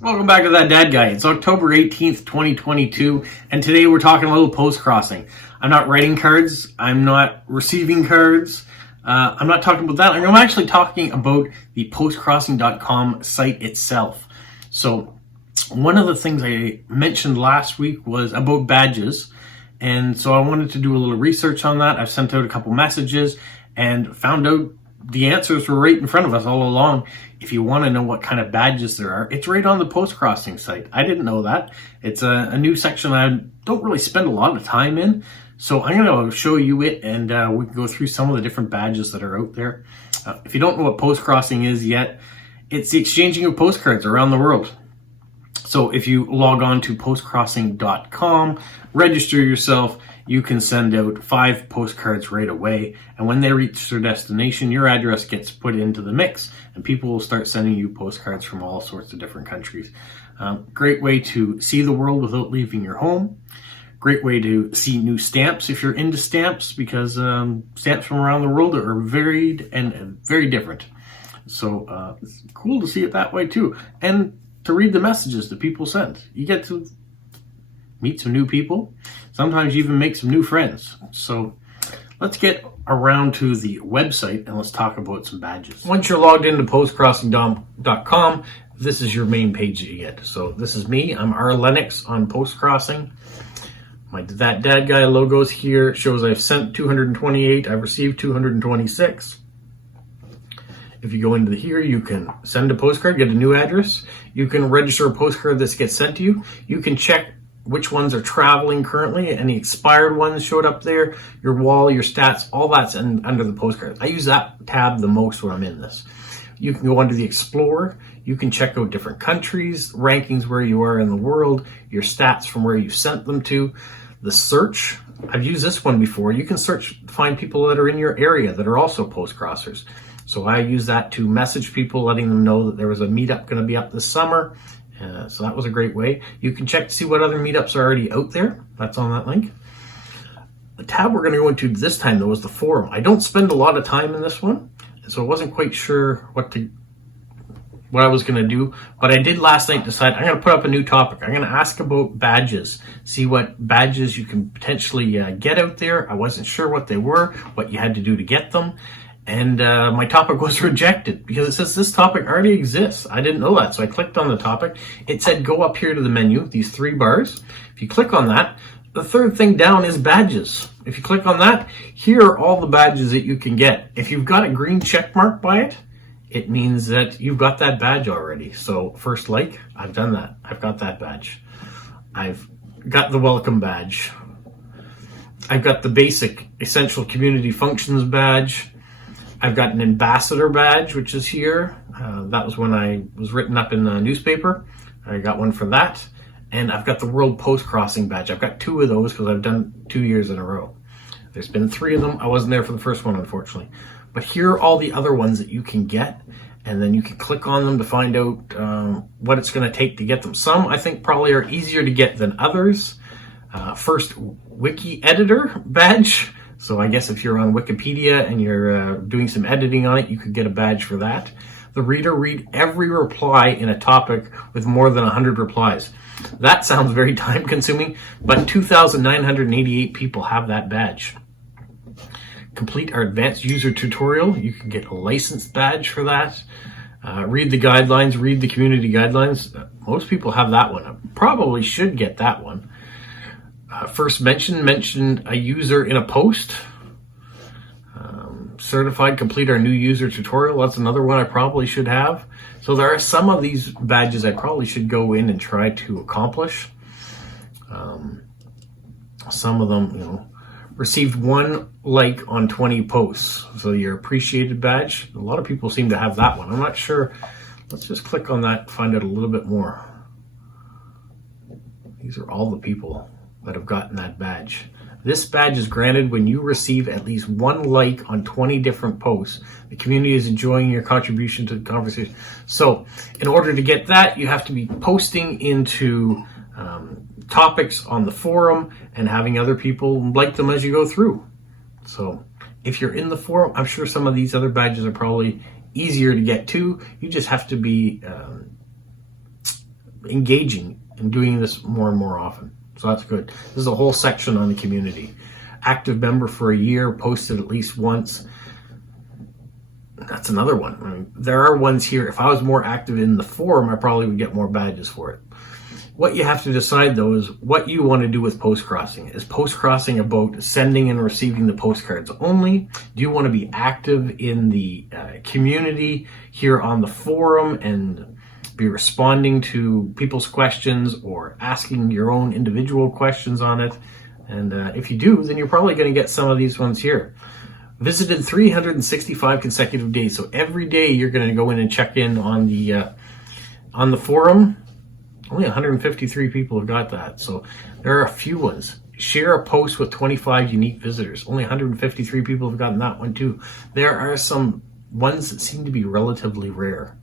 Welcome back to That Dad Guy. It's October 18th, 2022, and today we're talking a little post-crossing. I'm not writing cards. I'm not receiving cards. I'm not talking about that. I'm actually talking about the postcrossing.com site itself. So one of the things I mentioned last week was about badges, and so I wanted to do a little research on that. I've sent out a couple messages and found out the answers were right in front of us all along. If you want to know what kind of badges there are, it's right on the Postcrossing site. I didn't know that. It's a new section I don't really spend a lot of time in. So I'm going to show you it, and we can go through some of the different badges that are out there. If you don't know what postcrossing is yet, it's the exchanging of postcards around the world. So if you log on to postcrossing.com, register yourself, you can send out 5 postcards right away. And when they reach their destination, your address gets put into the mix and people will start sending you postcards from all sorts of different countries. Great way to see the world without leaving your home. Great way to see new stamps if you're into stamps, because stamps from around the world are varied and very different. So it's cool to see it that way too. And to read the messages that people send. You get to meet some new people. Sometimes you even make some new friends. So let's get around to the website and let's talk about some badges. Once you're logged into postcrossing.com, this is your main page that you get. So this is me. I'm R. Lennox on Postcrossing. My That Dad Guy logo is here. It shows I've sent 228. I've received 226. If you go into here, you can send a postcard, get a new address. You can register a postcard that gets sent to you. You can check which ones are traveling currently. Any expired ones showed up there. Your wall, your stats, all that's under the postcard. I use that tab the most when I'm in this. You can go under the Explorer. You can check out different countries, rankings where you are in the world, your stats from where you sent them to. The search, I've used this one before. You can search, find people that are in your area that are also post-crossers. So I use that to message people, letting them know that there was a meetup going to be up this summer. So that was a great way. You can check to see what other meetups are already out there. That's on that link. The tab we're going to go into this time, though, is the forum. I don't spend a lot of time in this one, so I wasn't quite sure what I was going to do. But I did last night decide I'm going to put up a new topic. I'm going to ask about badges, see what badges you can potentially get out there. I wasn't sure what they were, what you had to do to get them. And my topic was rejected because it says this topic already exists. I didn't know that, so I clicked on the topic. It said go up here to the menu, these 3 bars. If you click on that, the third thing down is badges. If you click on that, here are all the badges that you can get. If you've got a green check mark by it, it means that you've got that badge already. So first like, I've done that. I've got that badge. I've got the welcome badge. I've got the basic essential community functions badge. I've got an ambassador badge, which is here. That was when I was written up in the newspaper. I got one for that. And I've got the World Postcrossing badge. I've got 2 of those because I've done 2 years in a row. There's been 3 of them. I wasn't there for the first one, unfortunately. But here are all the other ones that you can get. And then you can click on them to find out what it's going to take to get them. Some, I think, probably are easier to get than others. First, Wiki Editor badge. So I guess if you're on Wikipedia and you're doing some editing on it, you could get a badge for that. The reader read every reply in a topic with more than 100 replies. That sounds very time consuming, but 2,988 people have that badge. Complete our advanced user tutorial. You can get a licensed badge for that. Read the guidelines, read the community guidelines. Most people have that one. I probably should get that one. First mention a user in a post. Certified complete our new user tutorial. That's another one I probably should have. So there are some of these badges I probably should go in and try to accomplish. Some of them, received 1 like on 20 posts. So your appreciated badge. A lot of people seem to have that one. I'm not sure. Let's just click on that, find out a little bit more. These are all the people that have gotten that badge. This badge is granted when you receive at least 1 like on 20 different posts. The community is enjoying your contribution to the conversation. So in order to get that, you have to be posting into topics on the forum and having other people like them as you go through. So if you're in the forum, I'm sure some of these other badges are probably easier to get to. You just have to be engaging and doing this more and more often. So that's good. This is a whole section on the community. Active member for a year, posted at least once. That's another one. I mean, there are ones here. If I was more active in the forum, I probably would get more badges for it. What you have to decide, though, is what you want to do with Postcrossing. Is Postcrossing about sending and receiving the postcards only? Do you want to be active in the community here on the forum and be responding to people's questions or asking your own individual questions on it? And if you do, then you're probably going to get some of these ones here. Visited 365 consecutive days. So every day you're going to go in and check in on the forum. Only 153 people have got that. So there are a few ones. Share a post with 25 unique visitors. Only 153 people have gotten that one too. There are some ones that seem to be relatively rare.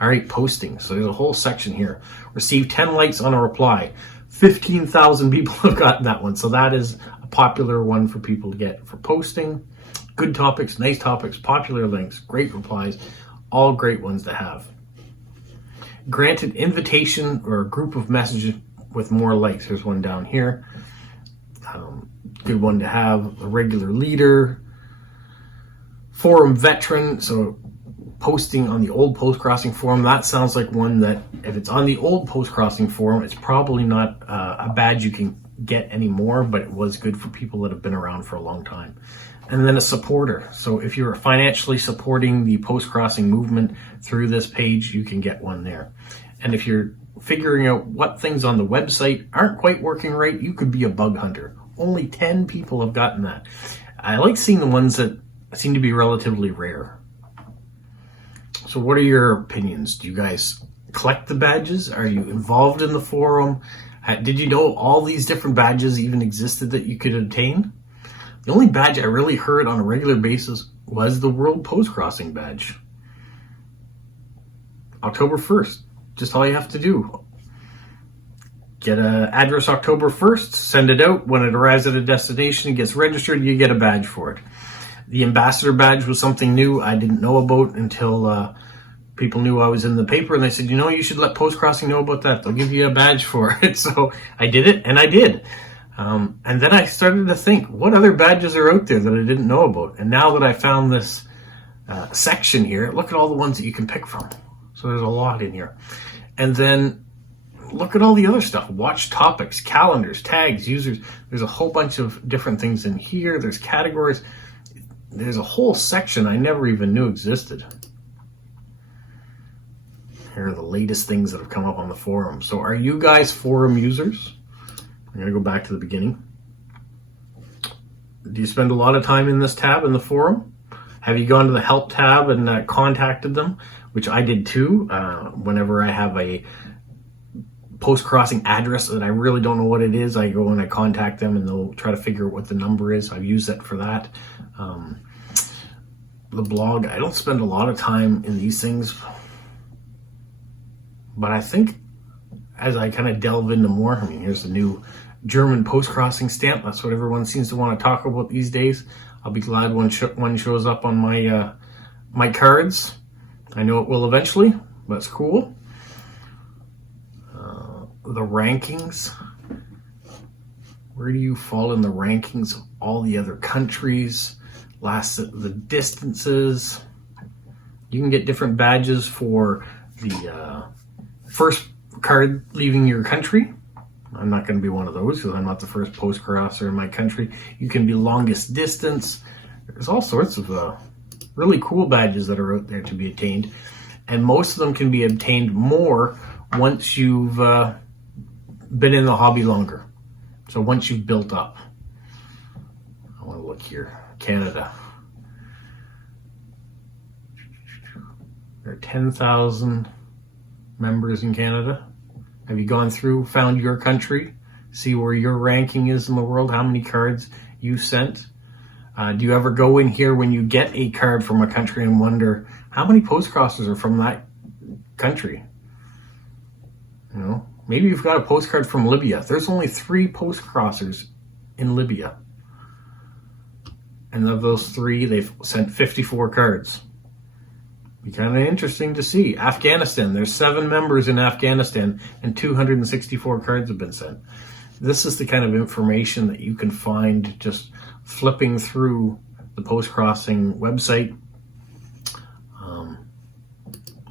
All right, posting. So there's a whole section here. Receive 10 likes on a reply. 15,000 people have gotten that one. So that is a popular one for people to get for posting. Good topics, nice topics, popular links, great replies, all great ones to have. Granted invitation or a group of messages with more likes. There's one down here. Good one to have. A regular leader. Forum veteran. So posting on the old Postcrossing forum, that sounds like one that if it's on the old Postcrossing forum, it's probably not a badge you can get anymore, but it was good for people that have been around for a long time. And then a supporter. So if you're financially supporting the Postcrossing movement through this page, you can get one there. And if you're figuring out what things on the website aren't quite working right, you could be a bug hunter. Only 10 people have gotten that. I like seeing the ones that seem to be relatively rare. So what are your opinions? Do you guys collect the badges? Are you involved in the forum? Did you know all these different badges even existed that you could obtain? The only badge I really heard on a regular basis was the World Postcrossing badge. October 1st, just all you have to do. Get an address October 1st, send it out. When it arrives at a destination, it gets registered, you get a badge for it. The ambassador badge was something new I didn't know about until people knew I was in the paper, and they said, you know, you should let Postcrossing know about that. They'll give you a badge for it. So I did it, and I did. And then I started to think, what other badges are out there that I didn't know about? And now that I found this section here, look at all the ones that you can pick from. So there's a lot in here. And then look at all the other stuff. Watch topics, calendars, tags, users. There's a whole bunch of different things in here. There's categories. There's a whole section I never even knew existed. Here are the latest things that have come up on the forum. So are you guys forum users? I'm going to go back to the beginning. Do you spend a lot of time in this tab in the forum? Have you gone to the help tab and contacted them? Which I did too. Whenever I have a Postcrossing address that I really don't know what it is, I go and I contact them and they'll try to figure out what the number is. I've used it for that. The blog, I don't spend a lot of time in these things. But I think as I kind of delve into more, I mean, here's the new German Postcrossing stamp. That's what everyone seems to want to talk about these days. I'll be glad when one shows up on my my cards. I know it will eventually, but it's cool. The rankings. Where do you fall in the rankings of all the other countries? The distances. You can get different badges for the first card leaving your country. I'm not going to be one of those because I'm not the first postcrosser in my country. You can be longest distance. There's all sorts of really cool badges that are out there to be attained. And most of them can be obtained more once you've been in the hobby longer. So once you've built up. I want to look here. Canada. There are 10,000 members in Canada. Have you gone through, found your country, see where your ranking is in the world, how many cards you sent? Do you ever go in here when you get a card from a country and wonder how many postcrossers are from that country? You know, maybe you've got a postcard from Libya. There's only 3 postcrossers in Libya. And of those 3, they've sent 54 cards. Be kind of interesting to see. Afghanistan, there's 7 members in Afghanistan and 264 cards have been sent. This is the kind of information that you can find just flipping through the Postcrossing website.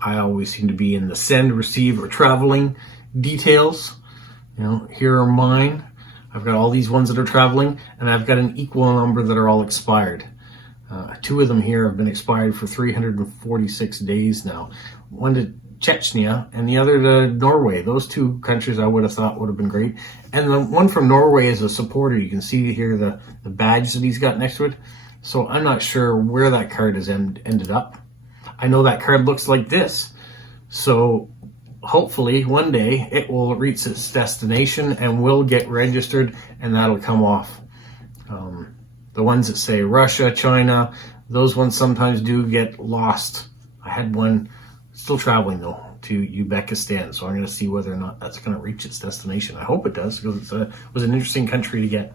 I always seem to be in the send, receive, or traveling details. You know, here are mine. I've got all these ones that are traveling, and I've got an equal number that are all expired. 2 of them here have been expired for 346 days now. One to Chechnya and the other to Norway. Those 2 countries I would have thought would have been great. And the one from Norway is a supporter. You can see here the badge that he's got next to it. So I'm not sure where that card has ended up. I know that card looks like this. So hopefully one day it will reach its destination and will get registered, and that'll come off. The ones that say Russia, China, those ones sometimes do get lost. I had one still traveling though to Uzbekistan, so I'm going to see whether or not that's going to reach its destination. I hope it does, because it was an interesting country to get.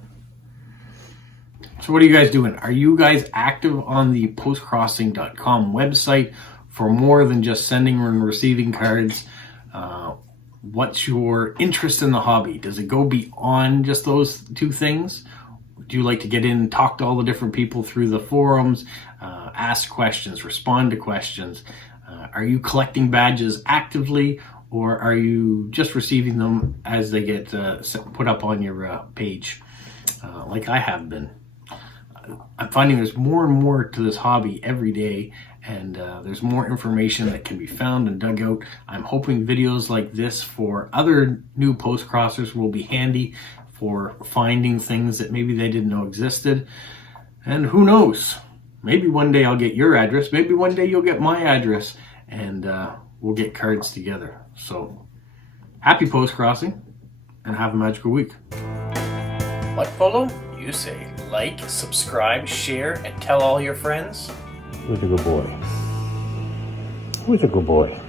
So what are you guys doing? Are you guys active on the postcrossing.com website for more than just sending and receiving cards? What's your interest in the hobby? Does it go beyond just those 2 things? Do you like to get in and talk to all the different people through the forums, ask questions, respond to questions? Are you collecting badges actively, or are you just receiving them as they get put up on your page, like I have been? I'm finding there's more and more to this hobby every day, and there's more information that can be found and dug out. I'm hoping videos like this for other new post-crossers will be handy for finding things that maybe they didn't know existed. And who knows, maybe one day I'll get your address, maybe one day you'll get my address, and we'll get cards together. So happy post-crossing and have a magical week. What, Polo? You say like, subscribe, share, and tell all your friends? Who's a good boy? Who's a good boy?